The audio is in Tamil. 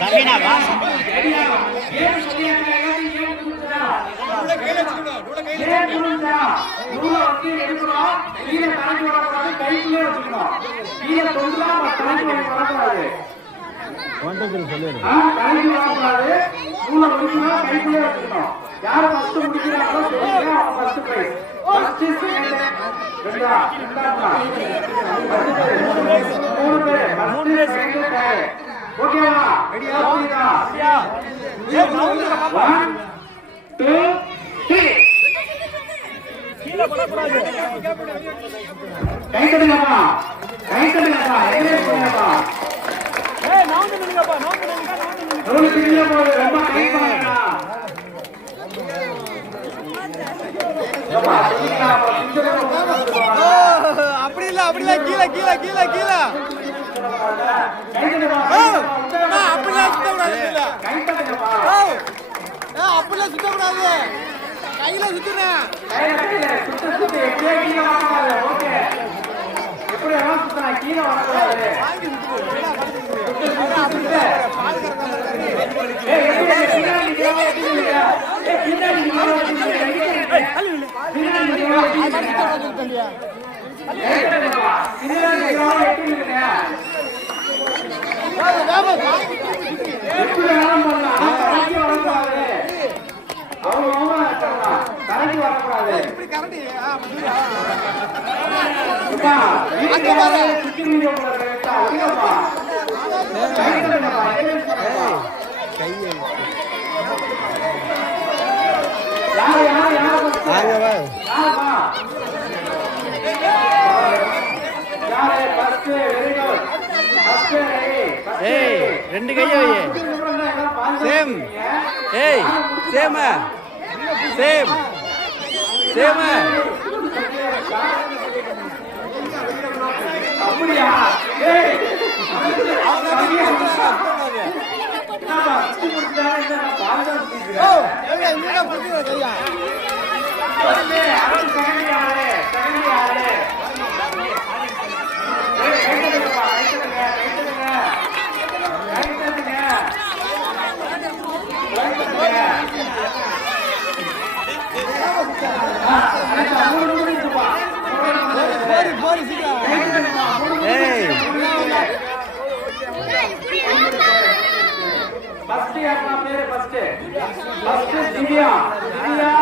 சபீனாவா யாரு ஃபர்ஸ்ட் முடிக்கிறாங்களோ அவங்க ஃபர்ஸ்ட் பிரைஸ். ஃபர்ஸ்ட் செகண்ட் மூணு பேர் செகண்ட் தேர்ட். ஓகேவா? ரெடியா? புரியுதா? ரெடியா? 1 2 3 கீழ படக்கூடாது. கை தட்டுங்கப்பா, கை தட்டுங்கப்பா, என்கரேஜ் பண்ணுங்கப்பா. ஏய் நவுந்து நில்லுங்கப்பா, நவுந்து நில்லுங்க, நவுந்து நில்லுங்க. நவுந்து நில்லுங்க போடு, ரொம்ப கை பண்ணுங்கடா. அப்படி இல்ல அப்படி இல்ல கீழ கீழ கீழ கீழ அப்படிலாம் சுத்தக்கூடாது இல்ல அப்படிலாம் சுத்தக்கூடாது கையில சுத்துன எப்படி எல்லாம் சுத்தனா கீழே வரக்கூடாது. ரெண்டு கையை சேம் ஏய் சேம் சேம் சேம் அப்படியா? ஃபர்ஸ்ட் யாரா பேரு? ஃபர்ஸ்ட் திவ்யா. திவ்யா